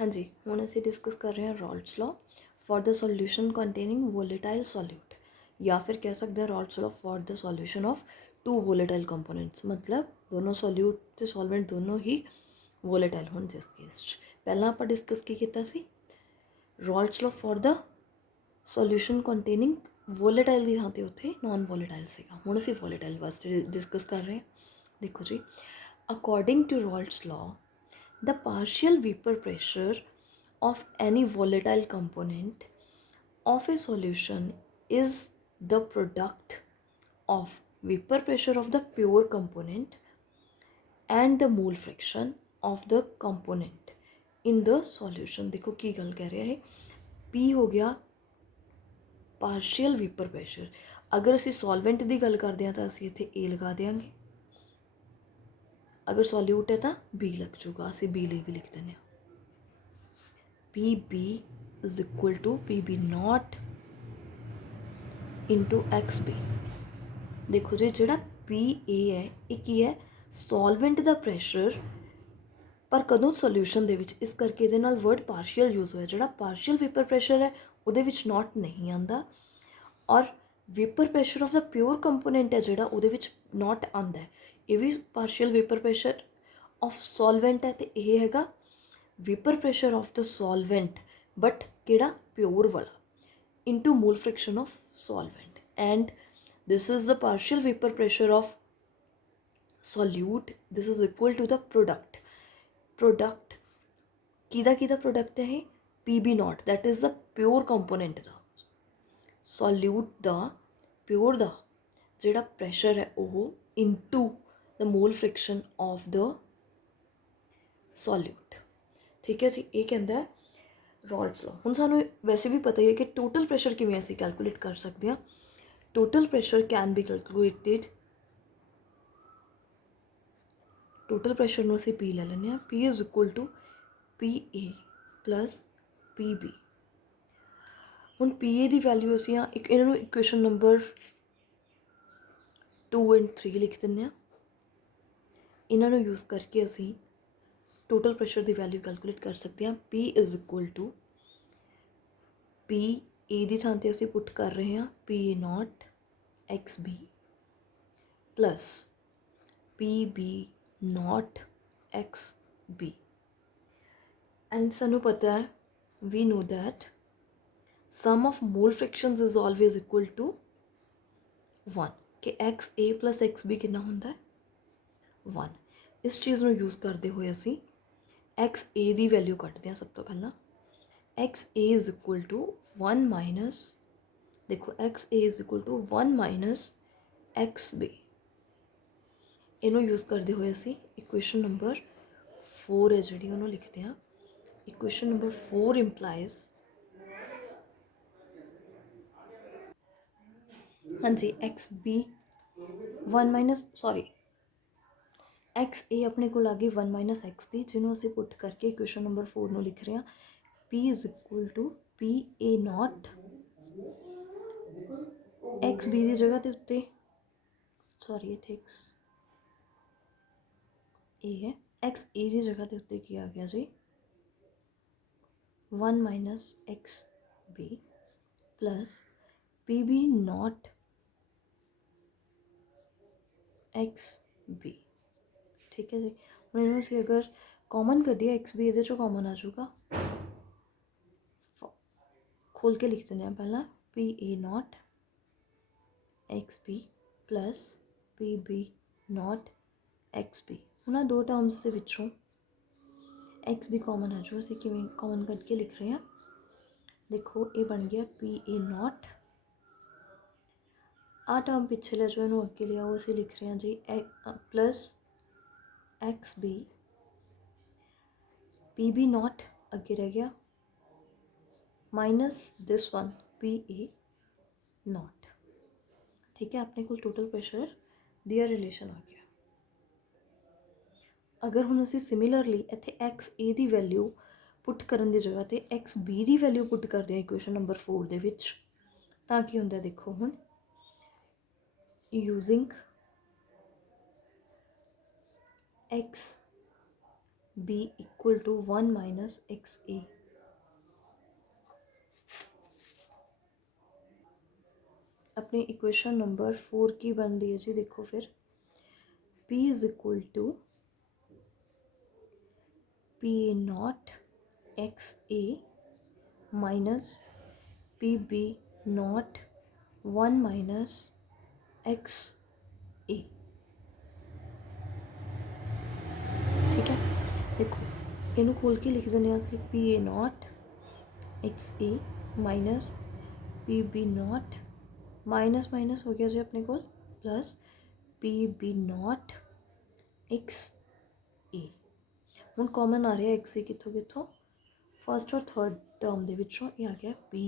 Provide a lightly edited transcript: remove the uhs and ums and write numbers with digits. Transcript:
हाँ जी, हुण असीं डिस्कस कर रहे हैं Raoult's law for the solution containing volatile solute, या फिर कह सकते हैं Raoult's law for the solution of two volatile components. मतलब दोनों सॉल्यूट ते सॉल्वेंट दोनों ही वोलेटाइल होण जिस केस 'ਚ। ਪਹਿਲਾਂ ਆਪਾਂ डिस्कस की कीता सी Raoult's law for the solution containing volatile की थां ते उत्थे नॉन वोलेटाइल सीगा। हुण असीं वोलेटाइल वास्ते डिस्कस कर रहे हैं। देखो जी, according to Raoult's law the partial vapor pressure of any volatile component of a solution is the product of vapor pressure of the pure component and the mole fraction of the component in the solution। देखो की गल कह रहा है, P हो गया partial vapour pressure. अगर असी सॉल्वेंट की गल करते हैं तो असी इत्थे A लगा देंगे, अगर सॉल्यूट है तो B लग जूगा। असी B लिए भी लिख दें P B is equal to P B not into X B. देखो जी, जोड़ा पी ए है ये की है सॉल्वेंट का प्रैशर, पर कदों सोल्यूशन दे विच, इस करके ये वर्ड पार्शियल यूज़ होया। जोड़ा पार्शियल वेपर प्रैशर है वो नॉट नहीं आता, और vapour pressure of the pure component है जोड़ा वो नॉट आता है। ये भी partial vapour pressure of solvent है, तो यह हैगा vapour pressure of the solvent but केड़ा प्योर वाला into mole fraction of solvent, and this is the partial vapour pressure of solute. This is equal to the product. Product किदा product है P B naught, that is the pure component का solute दा pure दा जिहड़ा pressure है वो into the mole fraction of the solute. ठीक है जी, ये कहता है रॉल्ट्स लॉ। हुण सानू वैसे भी पता ही है कि टोटल प्रैशर किवें असीं कैलकुलेट कर सकते हैं। Total pressure can be calculated, total pressure नूं असीं पी ले लैंदे, P is equal to P A plus P B. हुण पी ए की वैल्यू असीं एक इन्हां नूं इक्वेशन नंबर 2 and 3 लिख दिंदे आ। इन्हां नूं यूज़ करके असीं टोटल प्रैशर की वैल्यू कैलकुलेट कर सकते हैं। P is equal to P A की थां ते असीं पुट कर रहे हैं P A not X B plus P B not X B, and सानू पता है we know that sum of mole fractions is always equal to 1 कि X A plus X B कितना होंदा है 1। इस चीज़ में यूज़ करते हुए असी एक्स ए की वैल्यू कटते हैं। सब तो पहला X A is equal to 1 minus, देखो X A is equal to 1 minus X B. इनू यूज़ करते हुए असी इक्वेशन नंबर 4 है जी उन्होंने लिखते हैं। इक्वेशन नंबर 4 इंप्लाइज, हाँ जी, X B 1 minus sorry X A अपने को आ गई 1 माइनस एक्स बी, जिन्होंने असी पुट करके इक्वेशन नंबर 4 में लिख रहे हैं P is equal to P A not X B की जगह के उत्ते सॉरी इतने एक्स ए है, एक्स ए की जगह के उत्ते की आ गया जी 1 minus X B plus P B not X B. ठीक है जी, हम इन्हों से अगर कॉमन कर दिया एक्स बी ये कॉमन आ जाऊगा, खोल के लिख दें पहला P A not X B plus P B not X B. हूँ दो टर्म्स के विचों एक्स बी कॉमन आ जाओ, असीं किवें कॉमन करके लिख रहे हैं। देखो ये बन गया पी ए नॉट, आ टर्म पिछे ले जाओ इन्हों अगे लियाओ, असीं लिख रहे हैं जी plus X B, P B naught अगे रह गया minus this one P A naught. ठीक है, अपने को टोटल प्रैशर दिया रिलेशन आ गया। अगर हुण असीं सिमिलरली इत्थे एक्स ए की वैल्यू पुट करन दी जगह ते एक्स बी की वैल्यू पुट करते हैं इक्वेशन नंबर 4 दे विच, तां की हुंदा देखो हुण using X b equal to 1 minus X A. अपनी इक्वेशन नंबर 4 की बनती है जी, देखो फिर p is equal to P A not X A minus P B naught 1 minus X A. ठीक है, देखो इनू खोल के लिख देने असी P A not X A minus P B naught minus minus हो गया जी अपने को plus P B not X A. हुण कॉमन आ रहा एक्स ए कितों कितों, फर्स्ट और थर्ड टर्म दे विचों ये आ गया पी